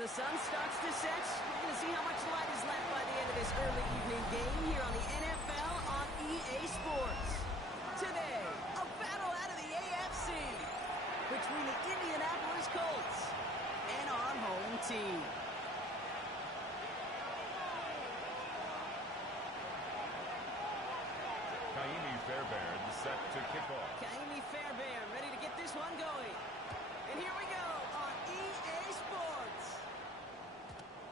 the sun starts to set, we're going to see how much light is left by the end of this early evening game here on the NFL on EA Sports. Today, a battle out of the AFC between the Indianapolis Colts and our home team. Fairbairn set to kick off. Kaimi Fairbairn ready to get this one going. And here we go on EA Sports.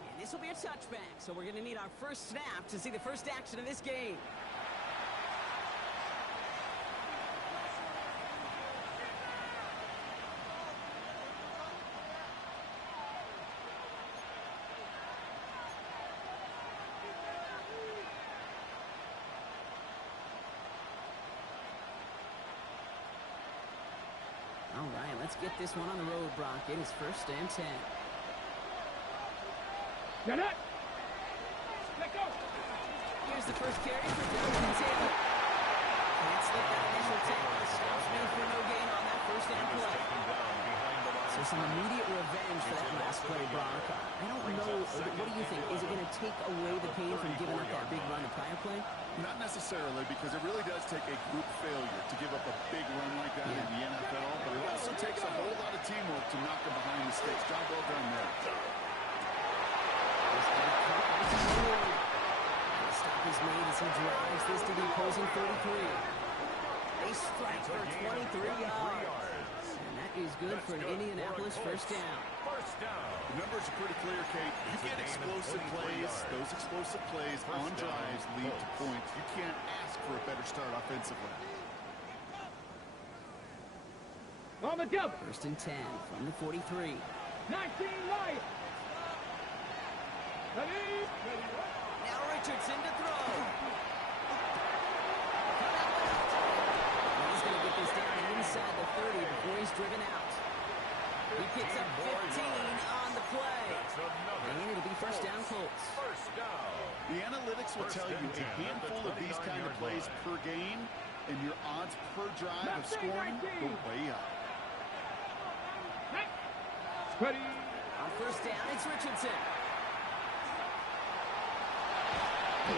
And this will be a touchback, so we're going to need our first snap to see the first action of this game. All right, let's get this one on the road, Brock. It is 1st and 10. Get it! Let go! Here's the first carry for Jonathan Taylor. Can't slip that initial tackle. Stops me for no gain on that first down play. So some immediate revenge for that last play, Brock. I don't know, what do you think? Is it going to take away the pain from giving up that big run the prior play? Not necessarily, because it really does take a group failure to give up a big run like that in the NFL, but it also takes a whole lot of teamwork to knock them behind the sticks. Job well done there. The stop is made as he drives this to the opposing 33. They strike for 23 yards. And that is good for an Indianapolis first down. The numbers are pretty clear, Kate. You get explosive plays. Those explosive plays on drives lead to points. You can't ask for a better start offensively. On the jump! 1st and 10 from the 43. 19 Lions! Ready? Now Richardson to throw. He's going to get this down inside the 30 before he's driven out. He picks up 15 on the play. And it'll be first down Colts. The analytics will tell you a handful of these kind of plays per game, and your odds per drive of scoring go way up. Ready? On first down, it's Richardson. He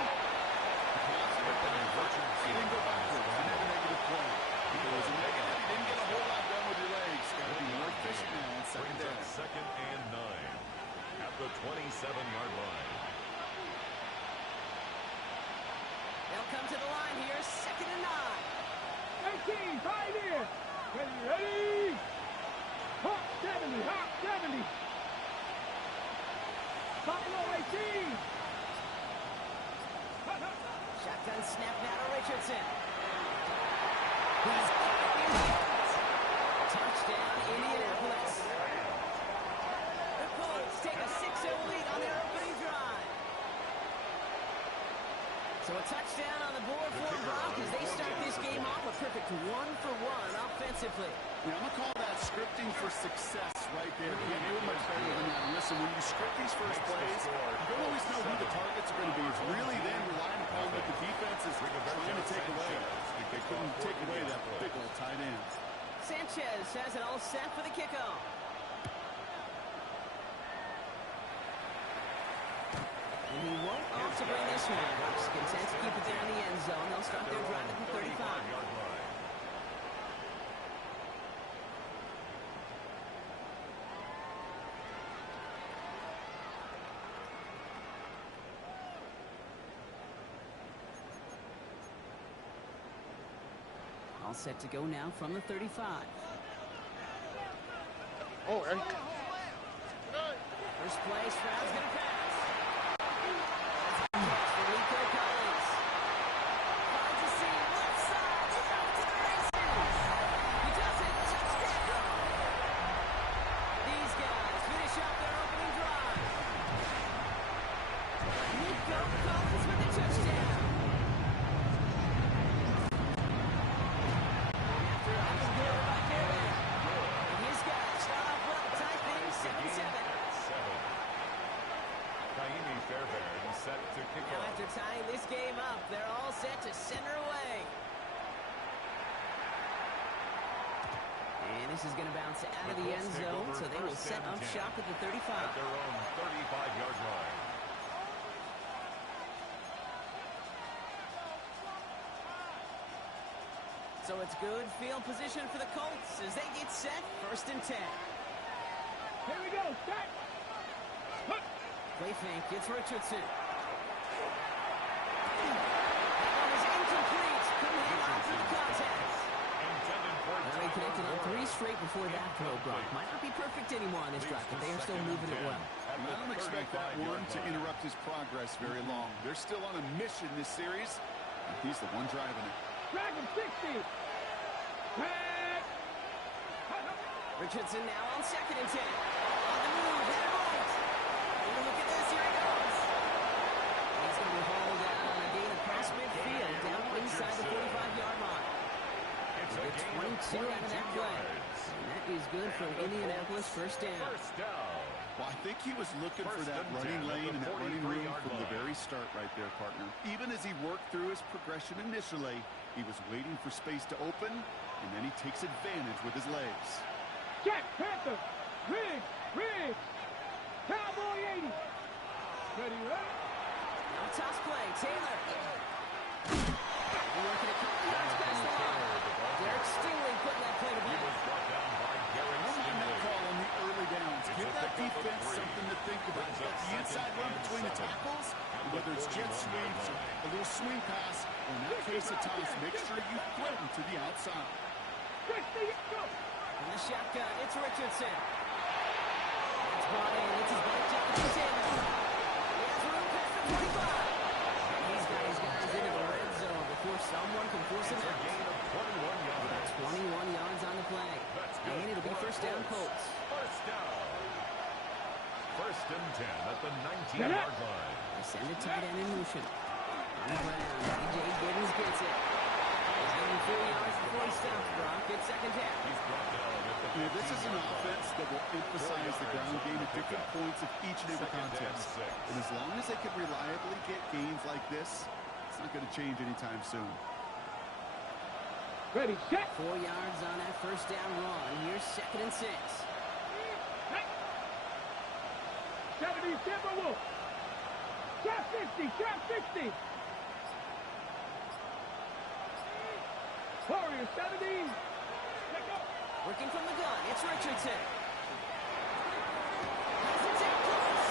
didn't go backwards. He didn't have a negative play. He was a negative. He didn't get a whole lot done with your legs. Got to be more efficient now on second down. 2nd and 9 at the 27-yard line. They'll come to the line here, 2nd and 9. 18, 5 in. Ready? Hop 70, hop 70. Buffalo 18. Shotgun snap now to Richardson. He's got it. Touchdown, Indianapolis. The Colts take a 6-0 lead on their opening drive. So a touchdown on the board for Brock as they start this game off a perfect 1-for-1 offensively. Yeah, I'm going to call that scripting for success right there. You can't do it much better than that. And listen, when you script these first plays, you don't always know who the targets are going to be. It's really then relying upon what the defense is trying to take away. They couldn't take away that big old tight end. Sanchez has it all set for the kickoff. And he won't opt to bring this one. He's content to keep it there in the end zone. They'll start their drive at the 35. All set to go now from the 35. Oh, hey. First play, Stroud's going to pass. Nico Collins finds a seam left side. He's off to the races. He does it. Touchdown. These guys finish up their opening drive. Nico Collins with the touchdown. After a good play by Fairbairn. And his guys start off well. Tight thing, 7-7. this is going to bounce out of the end zone, so they will set up shop at the 35. At their own 35-yard line. So it's good field position for the Colts as they get set. 1st and 10. Here we go. Set. Play fake. It's Richardson. That one is incomplete. Couldn't hang on through the contest. Well, they connected on 3 straight before that throw, Brock. Might not be perfect anymore on this drive, but they are still moving it well. I don't expect that one to interrupt his progress very long. They're still on a mission this series, and he's the one driving it. Drag him 60. Richardson now on 2nd and 10. On the move, head right. And look at this, here he goes. He's going to be hauled out on a gain across midfield, down inside the 45-yard line. It's a 22 out of that play. And that is good for Indianapolis. 1st down. Well, I think he was looking for that running lane and that running room from the very start right there, partner. Even as he worked through his progression initially, he was waiting for space to open, and then he takes advantage with his legs. Jack Panther. Riggs. Cowboy 80. Ready? Now toss play. Taylor. Working a couple yards past the line. Derek Stingley putting that play to bed. I don't mind that call on the early downs. Give that defense something to think about. The inside run between the tackles, whether it's jet sweeps or a little swing pass, or in that case a toss, make sure you threaten to the outside. 60, go. In the shotgun, it's Richardson. It's brought in. It's his back Jonathan Taylor. He has room past the 25. And he's got his guys into the red zone before someone can force him out. Gain of 21 yards. 21 yards on the play. And it'll be 1st down Colts. 1st down. 1st and 10 at the 19-yard line. They send a tight end in motion. On the ground, A.J. Giddens gets it. He's getting 4 yards before he stops, Brock. It's 2nd down. He's brought down at the Yeah, this is an offense that will emphasize the ground game at different points of each and every contest. And as long as they can reliably get gains like this, it's not going to change anytime soon. Ready, set. 4 yards on that 1st down run. Here's 2nd and 6. 70, Timberwolf. Trap 60. Warrior 70. Let go. Working from the gun, it's Richardson. Has it in close.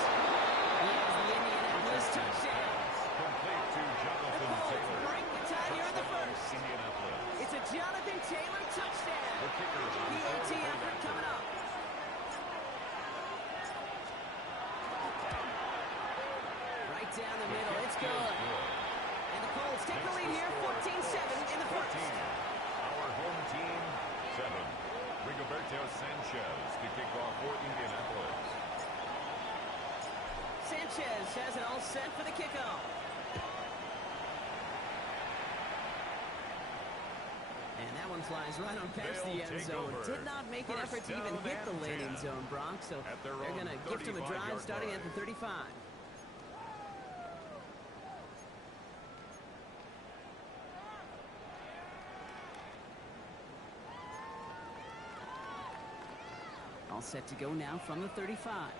He has the Indianapolis touchdown. complete to The Jonathan Colts Taylor. break the tie here in the 1st. Indianapolis. It's a Jonathan Taylor touchdown. The kicker is on PAT effort coming up. Right down the middle, it's good. And the Colts take the lead here, 14-7 in the 1st. Our home team, 7. Rigoberto Sanchez to kick off for Indianapolis. Sanchez has it all set for the kickoff. And that one flies right on past the end zone. Did not make an effort to even hit the landing zone, Bronx. So they're going to gift him a drive starting at the 35. All set to go now from the 35.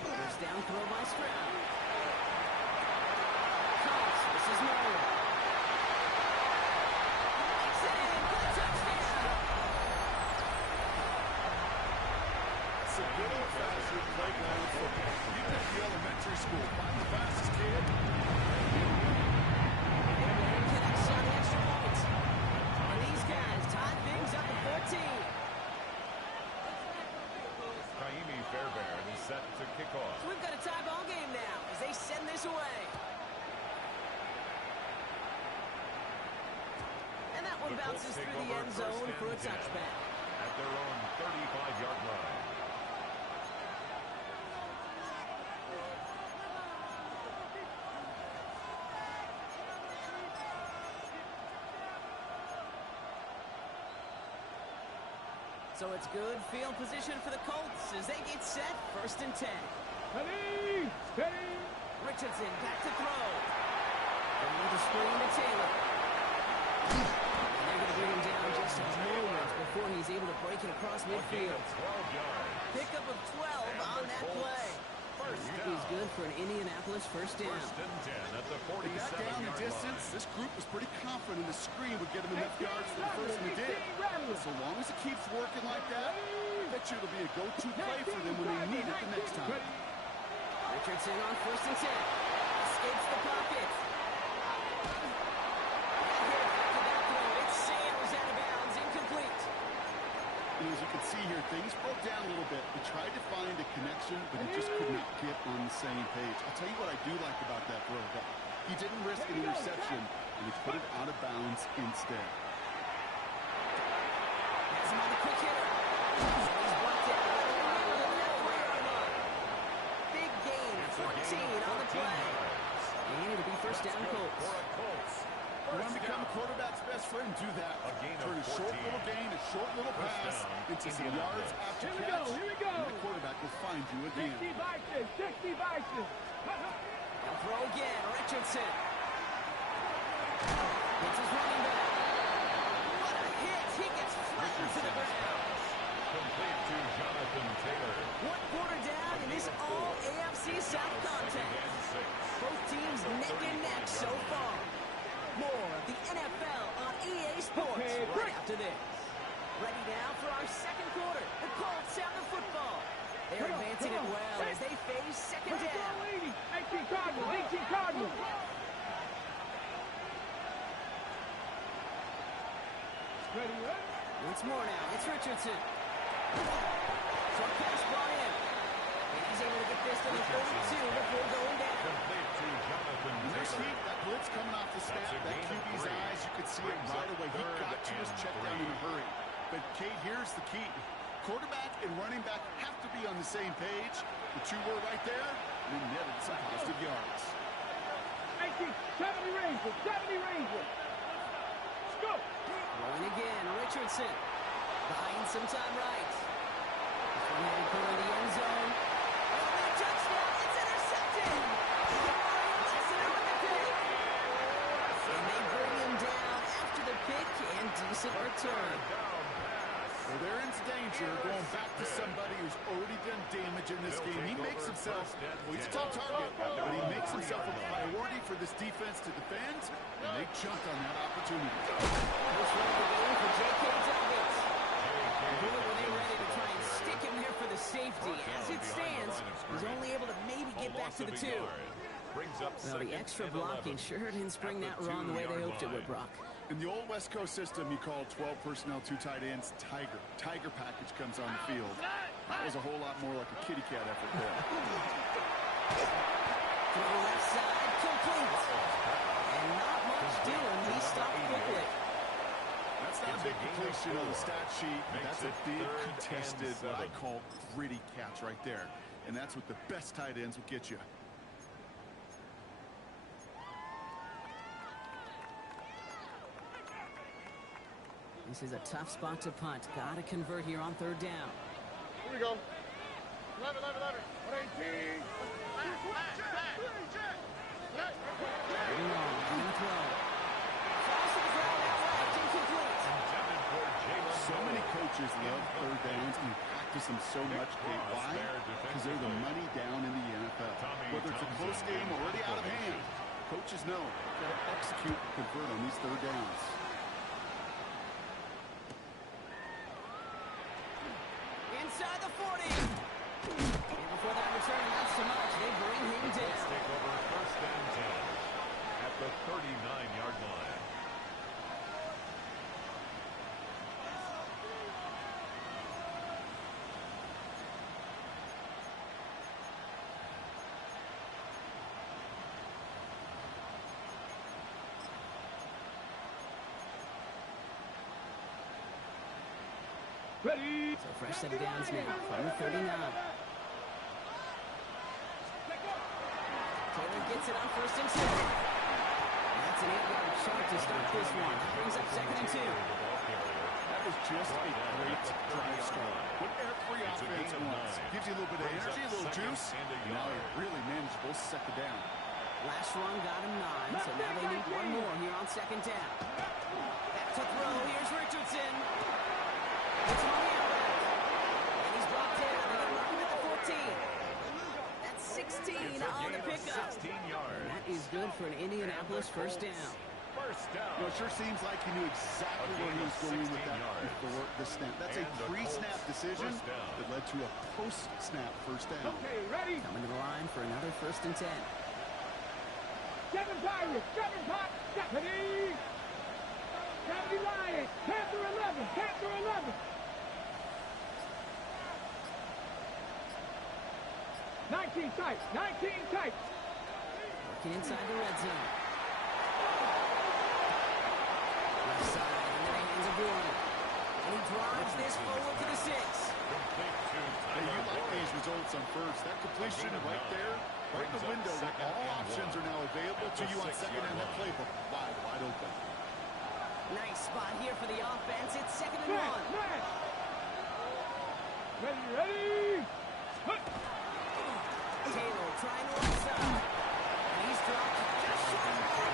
First down throw by Stroud. Cross, this is Norwood. Makes it in for the touchdown. It's a good old-fashioned playground football. You pick the elementary school, find the fastest kid. And connects on the extra point. And these guys tie things up at 14. Fairbairn is set to kick off. So we've got a tie ball game now as they send this away. And that one bounces through the end zone for a touchback. At their own 35-yard line. So it's good field position for the Colts as they get set. 1st and 10. Ready. Richardson back to throw. Going with the screen to Taylor. And they're a moment before he's able to break it across midfield. 12 yards. Pickup of 12 on that play. That is good for an Indianapolis first down. First and 10 at the They got down the 47-yard distance. line. This group was pretty confident the screen would get them enough yards for the first one it did. So long as it keeps working like that, I bet you it'll be a go-to play for them when they need it the next time. Richardson on first and 10. Escapes the pocket. It sails out of bounds, incomplete. And as you can see here, things broke down a little bit. They tried to find a connection, but he just could not get on the same page. I'll tell you what I do like about that throw. He didn't risk an interception, and he put it out of bounds instead. Has him on the quick hitter. He's blocked it. Big gain, 14 on the play. And it'll be first down Colts. You want to become a quarterback's best friend, do that. Turn a short little gain, a short little pass into some yards after catch. Here we go. And the quarterback will find you again. 60 Vikings, 60 Vikings. And throw again, Richardson. It's his running back. What a hit. He gets flattened to the ground. Complete to Jonathan Taylor. One quarter down in this all AFC South contest. Both teams neck and neck so far. More of the NFL on EA Sports right after this. Ready now for our second quarter. The Colts have the football. They're advancing it well as they face second down. 18 Cardinals, 18 Cardinals. Ready, ready? Once more now, it's Richardson. Short pass brought in. And he's able to get this to the 32 before going down. Complete to Jonathan And there's Taylor. heat, that blitz coming off the snap, that QB's eyes, you could see it right away. He got to his check down in a hurry. But, Kate, here's the key. Quarterback and running back have to be on the same page. The two were right there, and they netted some positive yards. 18, 70 Rangers, 70 Rangers. Let's go. Rolling again, Richardson. Buying some time right. This one headed corner of the end zone. Oh, a touchdown! It's intercepted! Listen with the pick. And they bring him down after the pick and decent return. Well, they're in danger going back to somebody who's already done damage in this game. He makes himself, well, he's a top target, but he makes himself a priority for this defense to defend, and they jumped on that opportunity. First run of the game for J.K. Dobbins. Were they ready to try and stick him there for the safety? As it stands, he's only able to maybe get back to the 2. Well, the extra blocking sure didn't spring that run the way they hoped it would, Brock. In the old West Coast system, you call 12 personnel, 2 tight ends, Tiger. Tiger package comes on the field. That was a whole lot more like a kitty cat effort there. Throw left side, complete. And not much doing. He stopped quickly. That's not a big completion on the stat sheet, but that's a big contested, what I call gritty catch right there. And that's what the best tight ends will get you. This is a tough spot to punt. Got to convert here on third down. Here we go. 11, 11, 11. 118. Very long on the throw. Falls to the ground outright, incomplete. So many coaches love third downs and practice them so much. Kate. Why? Because they're the money down in the NFL. Whether it's a close game already out of hand, coaches know they've got to execute and convert on these third downs. Inside the 40. And before that return, not so much. They bring him down. Take over first and 10 at the 39-yard line. Ready. So fresh set of downs now from the 39. Taylor gets it on first and 10. That's an 8-yard shot to start this one. That brings up second and 2. That was just a great drive start. What every offense wants. Gives you a little bit of energy, a little juice. Now a really manageable second down. Last run got him 9, so now they need one more here on second down. Back to throw. Here's Richardson. It's on the outlet. And he's brought down. They're going to mark him at the 14. That's 16 on the pickup. 16 yards. And that is good for an Indianapolis first down. First down. You know, it sure seems like he knew exactly where he was going with that before the snap. That's a pre-snap decision that led to a post-snap first down. Okay, ready? Coming to the line for another 1st and 10. 7 Pirates, 7 Pop, Stephanie! 70 Lions, Panther 11, Panther 11! 19 tight, 19 tight! Working inside the red zone. Left side into the hands of Warren. And he drives this forward to the 6. Hey, you like these results on first. That completion right there, right in the window. All options are now available to you on second and that playbook. Wide open. Nice spot here for the offense. It's 2nd and 1. Ready? Taylor trying to onside. And he's dropped just short of the ball.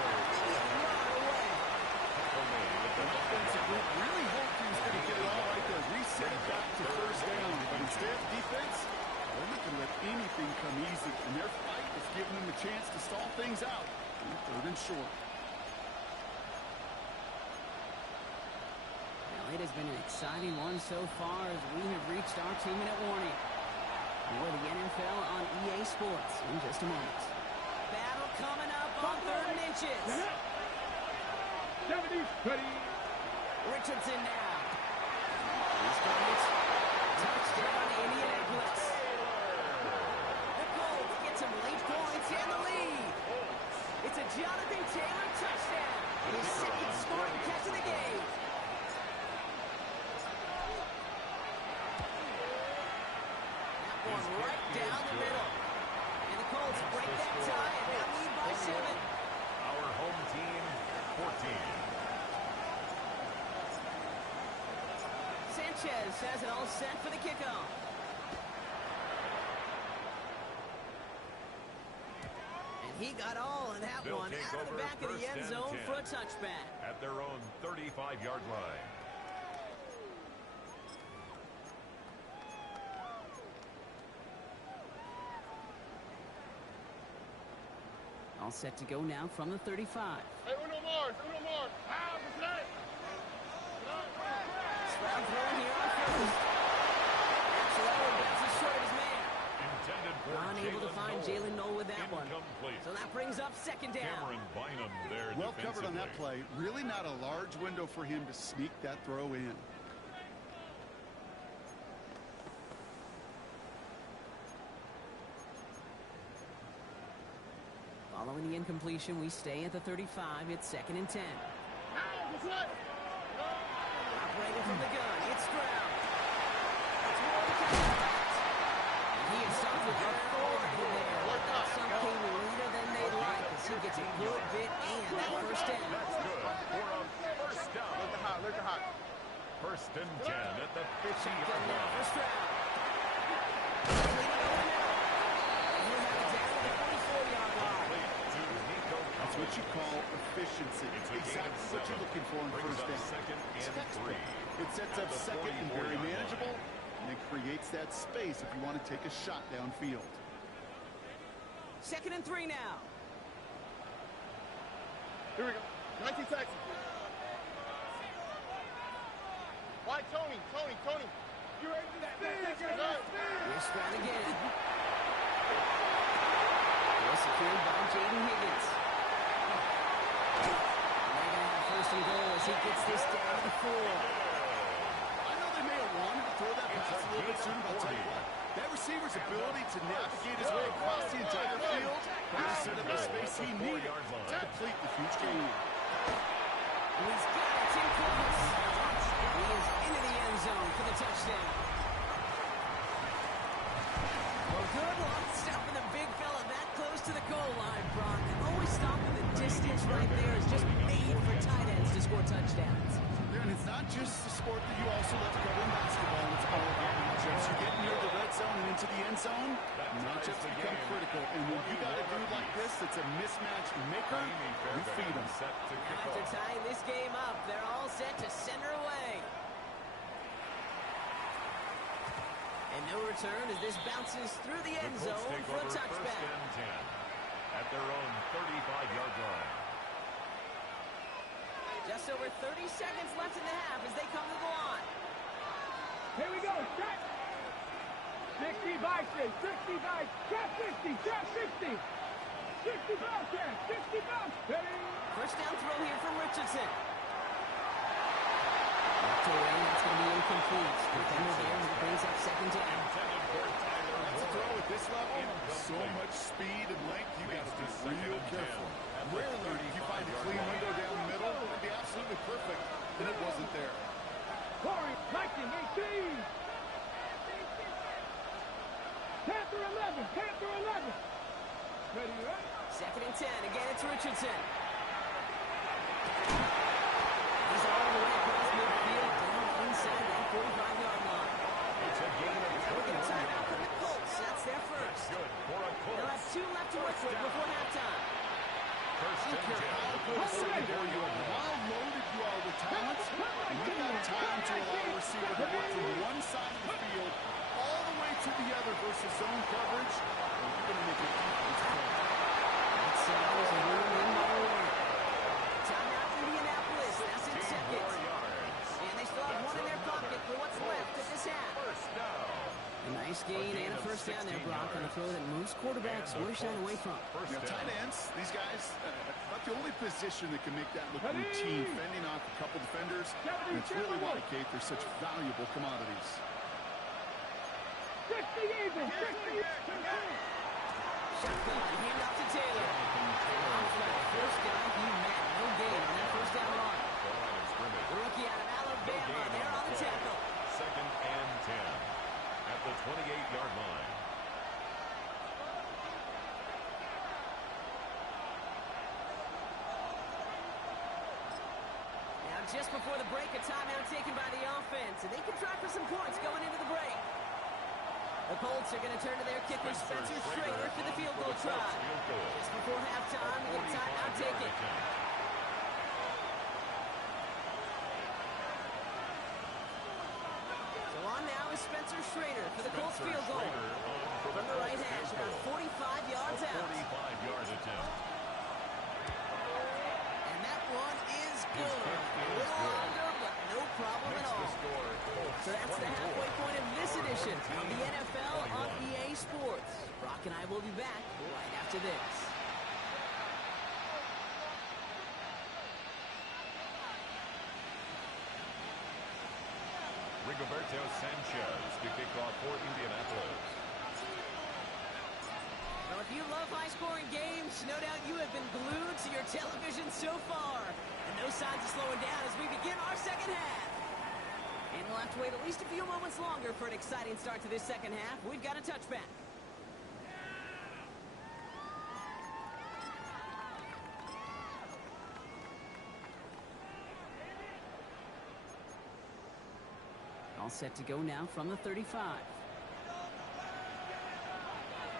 Right away. Offensive group really hoped he was going to get it all right there. Reset it back to first down. But instead, defense, they're not going to let anything come easy. And their fight is giving them a chance to stall things out. 3rd and short. Well, it has been an exciting one so far as we have reached our 2-minute warning. More of the NFL on EA Sports in just a moment. Battle coming up on 3rd and inches. 70, ready? Richardson now. He's got it. Touchdown, Indianapolis. The Colts get some late points and the lead. It's a Jonathan Taylor touchdown. His 2nd scoring catch of the game. That one right down the middle. And the Colts break that tie and now lead by 7. Our home team, 14. Sanchez has it all set for the kickoff. And he got all of that They'll one take out of the over back of the end 1st and zone 10 for a touchback. at their own 35-yard line. All set to go now from the 35. Hey, uno more. Stroud throwing here on 1st. Axel bounces short of his man. Intended for Unable to find Jalen Noel with that one. Incomplete. So that brings up 2nd down. Cameron Bynum there Well covered on that defensively. play. Really not a large window for him to sneak that throw in. Following the incompletion, we stay at the 35. It's 2nd and 10. Operating from the gun, it's Stroud. It's Warren catching that. And he is sunk with authority there. But that sunk came later than they'd like as he gets a good bit and that 1st down. That's good for a first down. Look hot. 1st and 10 at the 50-yard Shotgun now line. for Stroud. Lead it over the middle. And he'll have it down to the 44-yard line. Complete to Nico That's what you call efficiency. It's a gain Exactly of what 7. you're looking for in Brings first up down. 2nd and Textbook. 3. It sets up At the second and very 44-yard manageable, line. and it creates that space if you want to take a shot downfield. 2nd and 3 now. Here we go. 19 seconds. Why, Tony? You ready for that? Here's Stroud again. Well secured by Jaden Higgins. They're going to have 1st and goal as he gets this down to the 4. I know they may have wanted to throw that pass a little bit sooner, but I'll tell you what, that receiver's ability to navigate his way across the entire field and to set up the space he needed to complete the huge gain. He's got it too close. He is into the end zone for the touchdown. Well, good luck stopping the big fella that close to the goal line, Brock. Always stopping the distance right there is just made for tight ends to score touchdowns. And it's not just the sport that you also love to cover in basketball. It's all about matchups. You get near the red zone and into the end zone, matchups become critical. And when you got a dude like this that's a mismatch maker, you feed him. After tying this game up, they're all set to send her away. And no return as this bounces through the end zone for a touchback. At their own 35-yard line. Just over 30 seconds left in the half as they come to the line. Here we go. Shot. 60 by 6. 60 by. Shot 60. Shot 60. 60 bounce here. 60 bounce. Ready. First down throw here from Richardson. Knocked away. That's going to be incomplete. Defender there brings up second down. That's a throw at this level. So much speed and length. You got to be real careful. Rarely do you find a clean window down the middle. It would be absolutely perfect, and it wasn't there. Corey, Viking 18. Panther 11. Panther 11. Ready, right? Second and 10. Again, it's Richardson. He's all the way across midfield, down inside that 45-yard line. It's a gain of 2. We'll get a timeout from the Colts. That's their first. Good for a They'll have 2 left to work with before halftime. First and 10. Secondary, you are how loaded you are with talent. And you've got time to allow a receiver to work from one side of the field all the way to the other versus zone coverage. And you're going to make a defense play. That's a win by 1. Timeout Indianapolis. That's in second. And they still have 1 in their pocket for what's left of this half. First down. A nice gain and a first down there, Brock, on a throw that most quarterbacks want to shy away from. You know, tight ends, these guys, not the only position that can make that look routine, fending off a couple defenders. And it's really why, Kate, they're such valuable commodities. 60 even. 60. Shotgun, hand off to Taylor. Off that first down, he met. No gain on that first down run. The rookie out of Alabama, there on the tackle. Second and 10. At the 28-yard line. Now just before the break, a timeout taken by the offense, and they can try for some points going into the break. The Colts are going to turn to their kicker, Spencer Schrader, for the field goal try. Just before halftime, we get a timeout taken. So on now is Spencer Schrader for the Colts field goal. From the right hash, about 45 yards out. 45-yard attempt. And that one is good. A little under, but no problem at all. So that's the halfway point of this edition of the NFL on EA Sports. Brock and I will be back right after this. Rigoberto Sanchez to kick off for Indianapolis. Well, if you love high-scoring games, no doubt you have been glued to your television so far. And no signs of slowing down as we begin our second half. And we'll have to wait at least a few moments longer for an exciting start to this second half. We've got a touchback. All set to go now from the 35.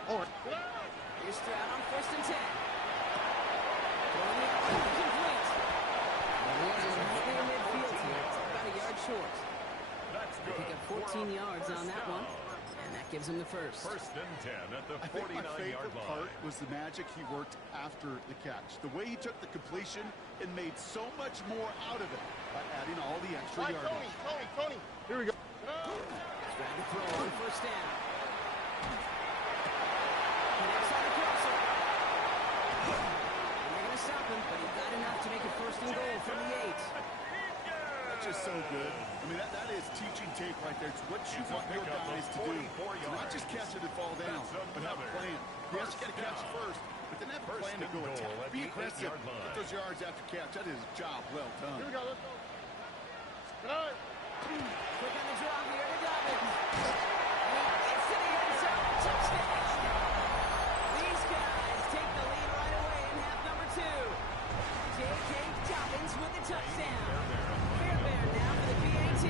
Here's Stroud on first and 10. Throwing the outfield complete. The Rams is right in midfield here. It's about a yard short. They pick up 14 yards on that one, and that gives them the first. First and 10 at the 49-yard line. I think my favorite part was the magic he worked after the catch. The way he took the completion and made so much more out of it by adding all the extra yardage. Tony. Here we go. Stroud to throw on first down. Connects on the crosser. And they're going to stop him, but he got enough to make it first and goal from the 8. That's just so good. I mean, that is teaching tape right there. It's what you want your guys to do. So not just catch it and fall down, but have a plan. Yes, you got to catch it first, but then have a plan to go attack. Be aggressive. Get those yards after catch. That is a job well done. Here we go. Let's go. Good night. Quick on the draw here to Dobbins. And he gets to the end zone. Touchdown. These guys take the lead right away in half number 2. J.K. Dobbins with the touchdown. Fairbairn now for the PAT.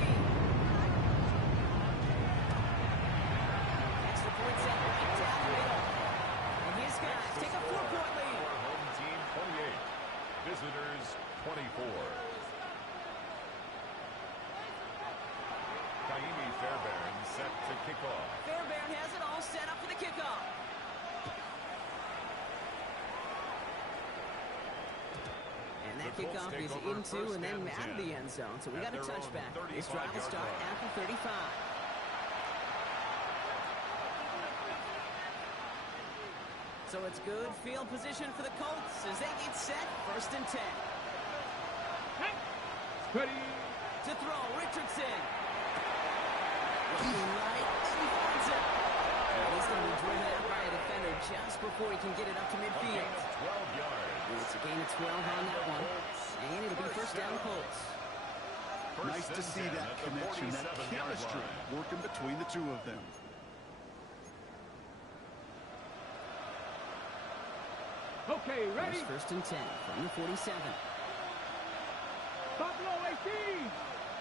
Steelers 24. Kaimi Fairbairn set to kick off. Fairbairn has it all set up for the kickoff. And that kickoff is into and then out of the end zone. So we got a touchback. This drive will start at the 35. So it's good field position for the Colts as they get set. 1st and 10. Ready. To throw, Richardson. Looking right, and he finds it. And he's going to be driven out by a defender just before he can get it up to midfield. 12 yards. It's a gain of 12 on that one. And it'll be 1st down Colts. Nice to see that connection, that chemistry working between the two of them. Okay, ready. Here's 1st and 10 from the 47. Buffalo 18.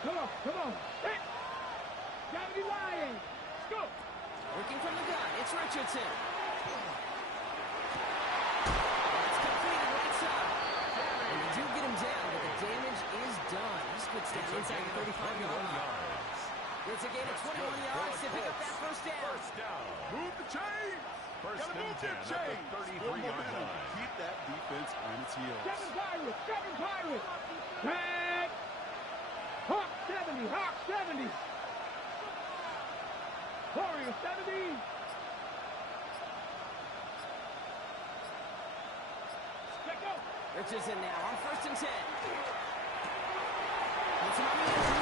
Come on, come on. Hit. Gotta be lying. Let's go. Working from the gun, it's Richardson. That's completed right side. And they do get him down, but the damage is done. He splits down inside the 35-yard line. It's a gain of 21 yards to pick up that 1st down. Move the chain. First Gotta and move 10 that at chain. the 33-yard line. Keep that defense on its heels. 7 Pirates, 7 Pirates. Red. Hawk 70, Hawk 70. Warrior 70. Let's go. Richardson now on 1st and 10. It's on the end.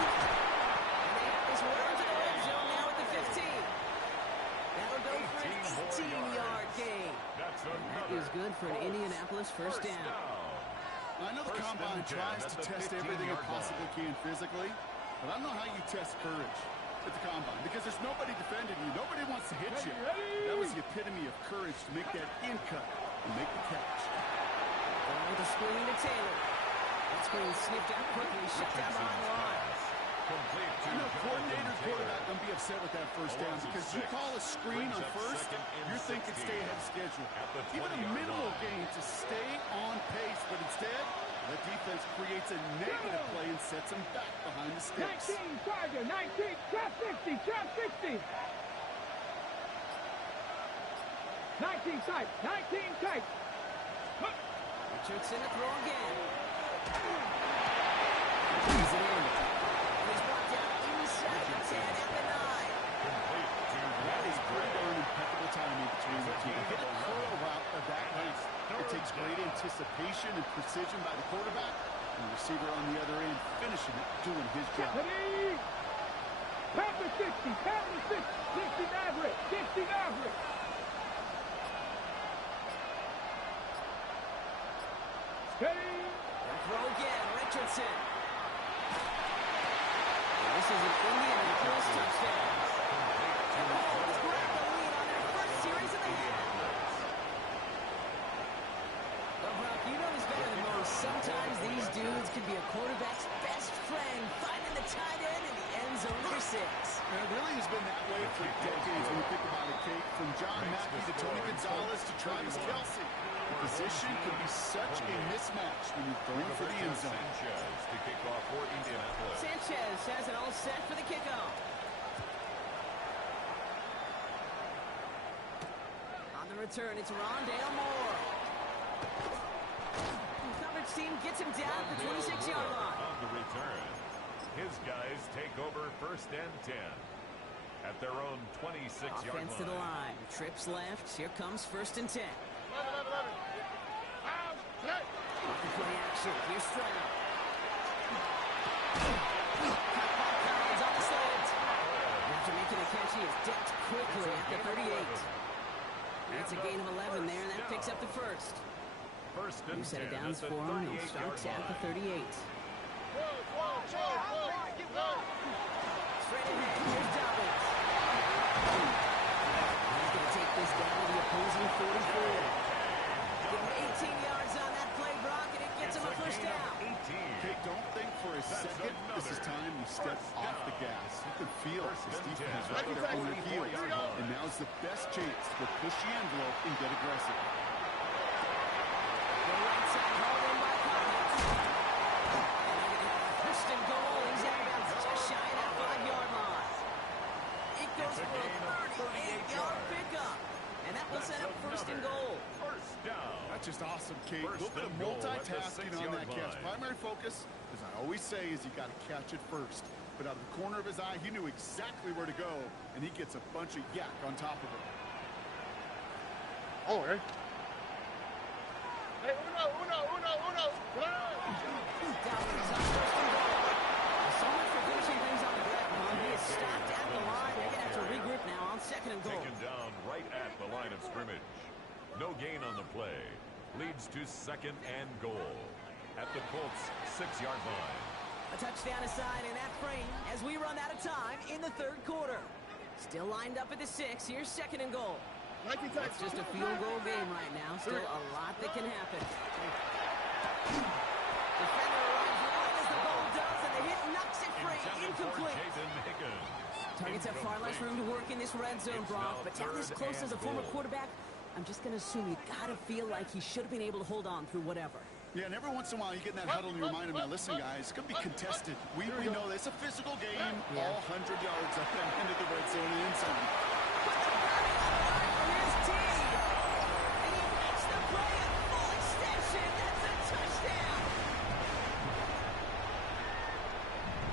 And they have this well into the red zone now at the 15. That'll go for an 18-yard gain. That is good for an Indianapolis 1st down. I know the combine tries to test everything it possibly can physically, but I don't know how you test courage at the combine because there's nobody defending you. Nobody wants to hit you. That was the epitome of courage to make that in cut and make the catch. Going with a screen to Taylor. That screen sniffed out quickly, shipped out behind the line. I know coordinator quarterback going to be upset with that 1st down because you call a screen on 1st, you're thinking stay ahead of schedule. Even a minimal gain to stay on pace, but instead, the defense creates a negative play and sets him back behind the sticks. 19, Tiger, 19, trap 60, trap 60. 19 tight, 19 tight. Richardson to throw again. He's it in. He's brought down inside the 10 at the 9. That is pretty darn impeccable timing between the two. To hit a curl route of that length, it takes great anticipation and precision by the quarterback, and the receiver on the other end finishing it, doing his job. Ready. Pound the 60, pound the 60, 60 Maverick, 60 Maverick. Steady. Throw again, Richardson. This is an Indianapolis touchdown. And the Colts grab the lead on their 1st series of the half. Well, Brock, you know this better than most. Sometimes these dudes can be a quarterback's best friend, finding the tight end in the end zone for 6. And it really has been that way for decades when you think about it, Kate. From John Mackey to Tony Gonzalez to Travis Kelce. The position can be such a mismatch when you're throwing for the end zone. Sanchez to kick off for Indianapolis. Sanchez has it all set for the kickoff. On the return, it's Rondale Moore. The coverage team gets him down at the 26-yard line. On the return, his guys take over 1st and 10 at their own 26-yard line. Offense to the line. Trips left. Here comes 1st and 10. Off the play action. Here's Stroud. Collins on the slant. After making the catch, he is decked quickly at the 38. That's a gain of 11 there, and that picks up the 1st. New set of downs for him. He'll start at the 38. Straight ahead. Here's Dobbins. He's going to take this down to the opposing 44. Give him 18 yards on that play, Brock, and it gets him a 1st down. Okay, don't think for a second this is time you step off the gas. You can feel this defense right there on their heels. And now's the best chance to push the envelope and get aggressive. The right side hauled in by Collins. just awesome, Kate. A little bit of multitasking on that catch. Primary focus, as I always say, is you got to catch it first. But out of the corner of his eye, he knew exactly where to go, and he gets a bunch of yak on top of it. Oh, eh? Hey, uno. So much for finishing things on the ground. He is stopped at the line. They're going to have to regroup now on 2nd and goal. Taken down right at the line of scrimmage. No gain on the play. Leads to 2nd and goal. At the Colts' 6-yard line. A touchdown aside in that frame as we run out of time in the 3rd quarter. Still lined up at the 6. Here's 2nd and goal. It's just a field goal game right now. Still a lot that can happen. Defender arrives right as the ball does, and the hit knocks it free. Incomplete. Targets have far less room to work in this red zone, Brock, but down this close as a former quarterback, I'm just going to assume you got to feel like he should have been able to hold on through whatever. Yeah, and every once in a while you get in that huddle and you remind him, now listen, guys, it's going to be contested. We know it's a physical game, all 100 yards up and into the red zone and end zone. But the running on the line for his team. And he makes the play at full extension. That's a touchdown.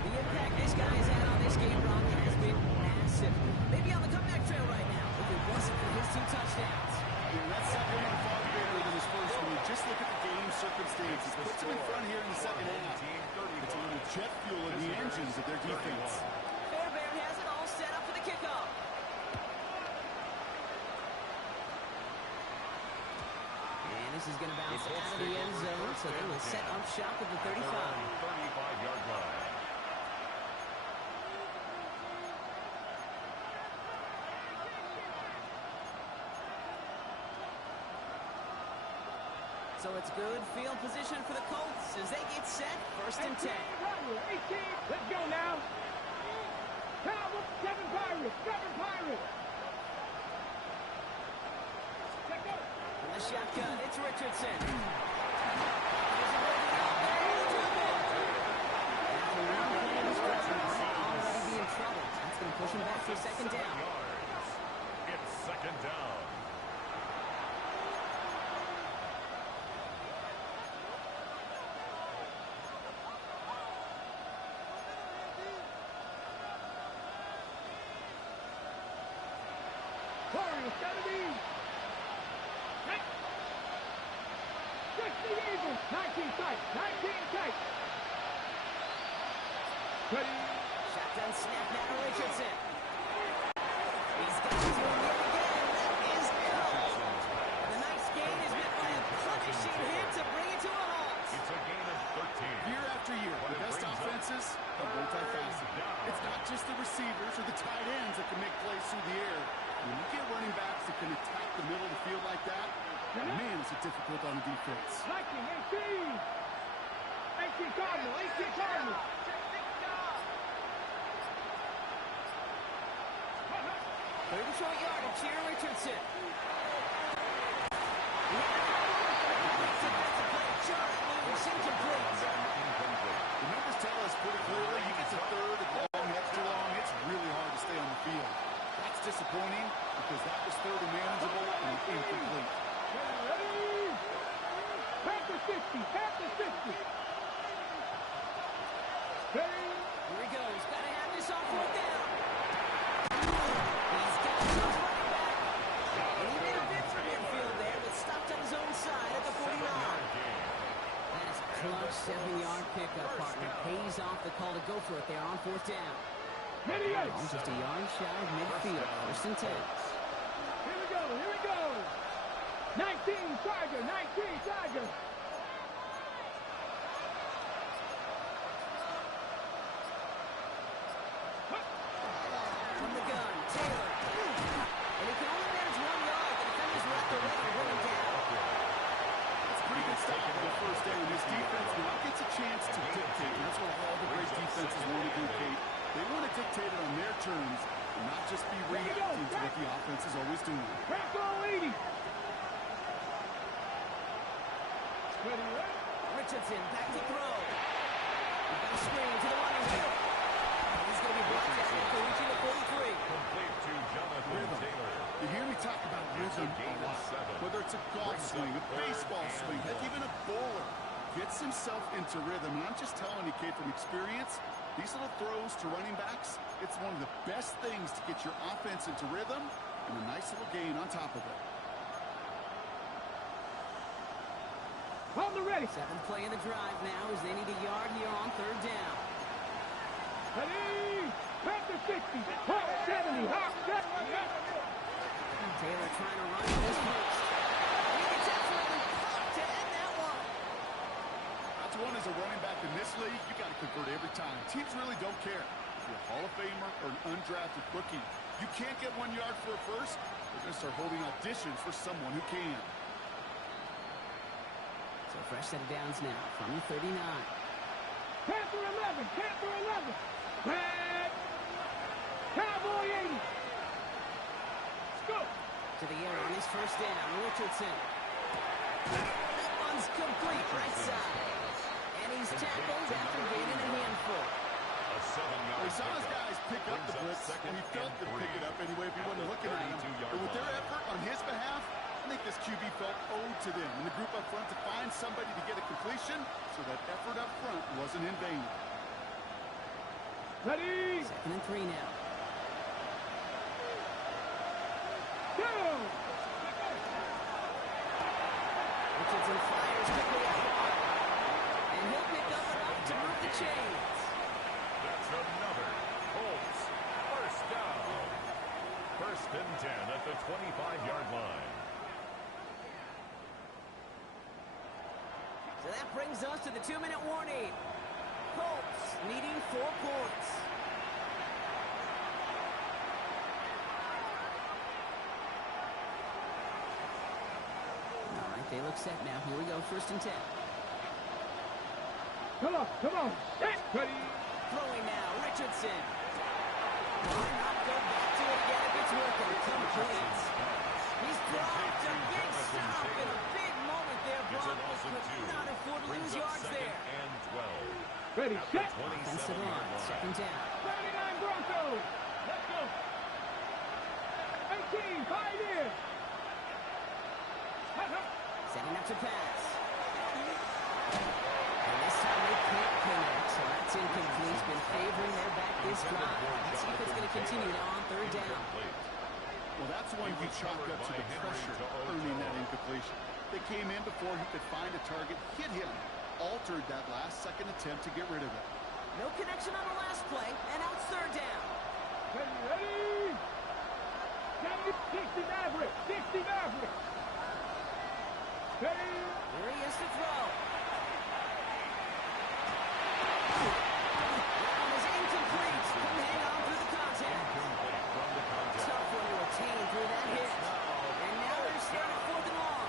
The impact this guy's had on this game, Brock, has been massive. Maybe on the comeback trail right now if it wasn't for his 2 touchdowns. Yeah, that second one far greater than his first one. Just look at the game circumstances. Puts him in front here in the second half. It's a little jet fuel in the engines of their defense. Fairbairn has it all set up for the kickoff. And this is going to bounce out of the end zone, so they will set up shop at the 35. 35-yard line. So it's good field position for the Colts as they get set. 1st and 10. 18, let's go now. 7 Pirates. Check out. From the shotgun, it's Richardson. After one play in the stretch, they already be in trouble. That's going to push him back to 2nd down. It's 2nd down. Warriors, 70. 60 Eagles. 19 tight. Ready. Shotgun snap now to Richardson. He's got to him yet again. That is good. The nice gain is met by a punishing hit to bring it to a halt. It's a gain of 13. Year after year, the best offenses are multifaceted. It's not just the receivers or the tight ends that can make plays through the air. When you get running backs that can attack the middle of the field like that, man, is it difficult on the defense. 18 Cardinal. Third and short yardage here, Richardson. The numbers tell us pretty clearly you get to 3rd and long, extra long, it's really hard to stay on the field. That's disappointing because that was 3rd and manageable and incomplete. Back to 60. Ready. Here he goes. Got to have this on 4th down. He's got his running back. And he made a bit for midfield there, but stopped on his own side at the 49. That is a clutch 7-yard pickup, partner. Pays off the call to go for it there on 4th down. Just a yard shy of midfield. 1st and 10. Here we go. 19 Tiger. From the gun, Taylor. And he can only manage 1 yard. The defenders were at the ready to bring him down. That's pretty good stop for the 1st down. This defense now gets a chance to dictate. That's what all the great defenses want to do, Kate. They want to dictate it on their terms and not just be reacting to what the offense is always doing. Franco 80. Ready. Richardson back to throw. He's got a screen to the running back. He's going to be blocked out after reaching the 43. Complete to Jonathan Taylor. You hear me talk about rhythm a lot. Whether it's a golf swing, a baseball yourself into rhythm. And I'm just telling you, Kate, from experience, these little throws to running backs, it's one of the best things to get your offense into rhythm and a nice little gain on top of it. Hold the ready. Seventh play of the drive now as they need a yard here on third down. Ready. Panther 60. Hawk 70. Hawk 70. Taylor trying to run this first. He gets absolutely popped to end that one. That's one as a running back in this league, you got to convert every time. Teams really don't care if you're a Hall of Famer or an undrafted rookie. You can't get 1 yard for a first, they're going to start holding auditions for someone who can. So fresh set of downs now from the 39. Panther 11. Panther 11. Red. Cowboy 80. Let's go. To the air on his first down, Richardson. That one's complete right side. And he's tackled after gaining a handful. A 7-yard We saw his pickup guys pick up the brings blitz, second and he felt and to pick it up 3 anyway if he wasn't at looking the at him. 32-yard But with their line. effort on his behalf, I think this QB felt owed to them. And the group up front to find somebody to get a completion, so that effort up front wasn't in vain. Ready. Second and 3 now. Go. Richardson fires quickly out. And he'll pick up enough to move the chains. That's another Colts first down. First and 10 at the 25-yard line. So that brings us to the 2-minute warning. Colts needing 4 points. All right, they look set now. Here we go, first and 10. Come on. Come on. Ready. Throwing now, Richardson. Why not go back to it again if it's working? Complete. He's dropped a big stop in a big moment there. Broncos could not afford to lose yards there. And 12. Ready. Set. Offensive line, second down. 39 Broncos. Let's go. 18. 5 in. Setting up to pass. And this time they can't connect, so that's incomplete. It's been favoring their back this drive. Let's see if it's going to continue now on third down. Well, that's one you chalk up to the pressure earning that incompletion. They came in before he could find a target, hit him, altered that last-second attempt to get rid of it. No connection on the last play, and now it's third down. Ready. 60 Maverick. 60 Maverick. Ready. Here he is to throw. That one is incomplete. Couldn't hang on through the contact. Tough one to attain through that hit. And now they're starting at 4th and long.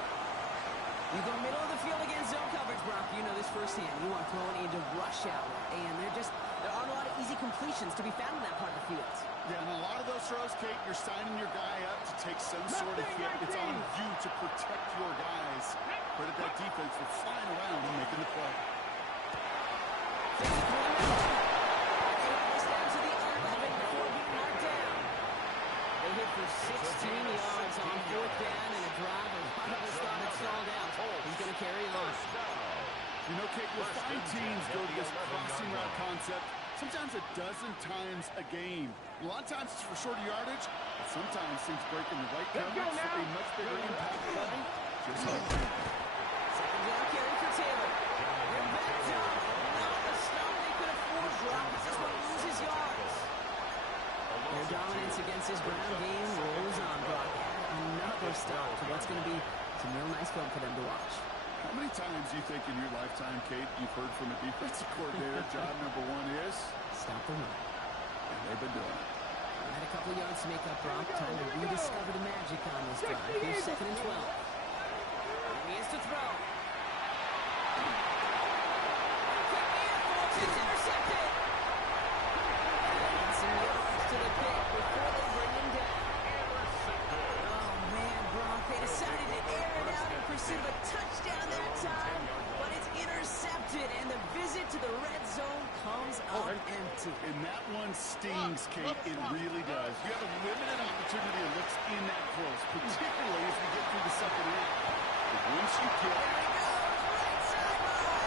You go middle of the field against zone coverage, Brock. You know this firsthand. You are throwing into rush hour. And there aren't a lot of easy completions to be found in that part of the field. Yeah, and a lot of those throws, Kate, you're signing your guy up to take some sort of hit. It's on you to protect your guys. Credit that defense for flying around and making the play. This down to the 11 before being marked down. They hit for 16 yards on 4th down and a drive. A lot of us thought it stalled out. He's going to carry on. You know, Kate, you'll find teams go to this crossing route concept sometimes a dozen times a game. A lot of times it's for shorter yardage, but sometimes things break in the right coverage for a much bigger impact play. Just like that. Second down carry for Taylor. They're backed up. Not a stop they could afford. Brock just won't lose his yards. Their dominance against this ground game rolls on, Brock. Another stop to what's going to be some real nice film for them to watch. How many times do you think in your lifetime, Kate, you've heard from a defensive coordinator, job number 1 is? Stop the run. And they've been doing it. Had a couple of yards to make up, Brock. Time to rediscover the magic on this drive. Here's 2nd and 12. He is to throw. Quick man, folks. It's intercepted. And some yards to the pit before they bring him down. Oh, man, Brock. They decided to air it out in pursuit of a touchdown that time, but it's intercepted, and the visit to the red zone comes up empty. And that one stings, Kate. It really does. You have a limited opportunity to look in that close, particularly as we get through the second half. But once you get... There he goes, right sideline.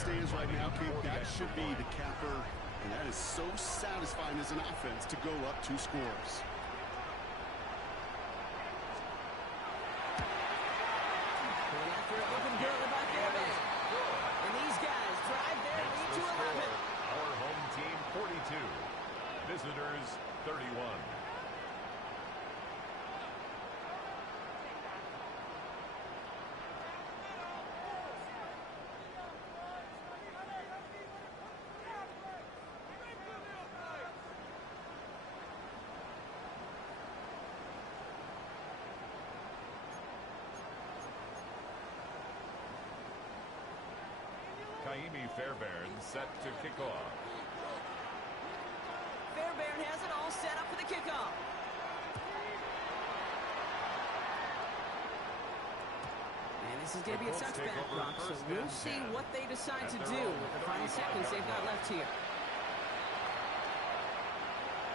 stands right now, Kate, that should be the capper, and that is so satisfying as an offense to go up 2 scores. Going after an open goal by Fairbairn. And these guys drive their lead to 11. Our home team 42. Visitors 31. Fairbairn set to kick off. Fairbairn has it all set up for the kickoff. And this is going to be a touchback, Brock, so we'll see what they decide to do with the final seconds they've got left here.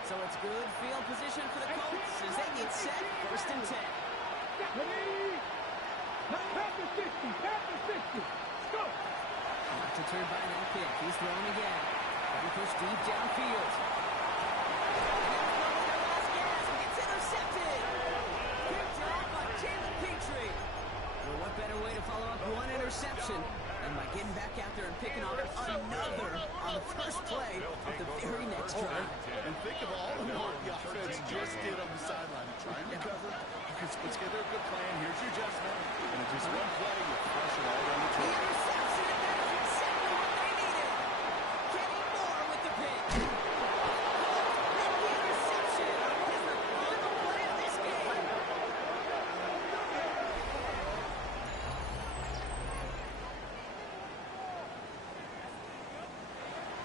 So it's good field position for the Colts as they get set, 1st and 10. Tap the 60, tap the 60. Let's go. Not to turn by that pick. He's throwing again. Trying to push deep downfield. And their last gasp gets intercepted. Picked off by Jalen Petrie. Well, what better way to follow up one interception than by getting back out there and picking off another on the first play of the very next drive. And think of all the work the offense just did on the sideline. Try and recover. Let's get a good plan. Here's your adjustment. And it's just one play. You flush it all down the The field. interception, and that is exactly what they needed. Kenny Moore with the pick. Make the interception. Is the final play of this game.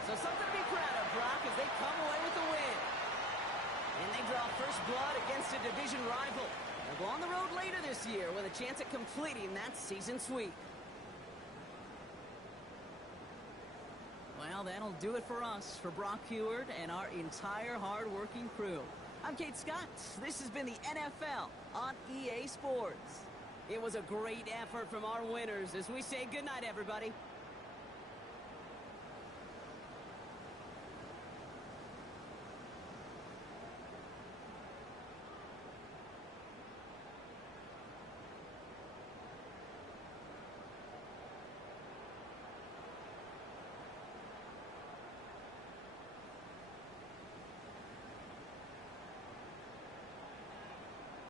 So something to be proud of, Brock, as they come away with the win. And they draw first blood against a division rival. They'll go on the road later this year with a chance at completing that season sweep. Well, that'll do it for us, for Brock Heward and our entire hard-working crew. I'm Kate Scott. This has been the NFL on EA Sports. It was a great effort from our winners as we say goodnight, everybody.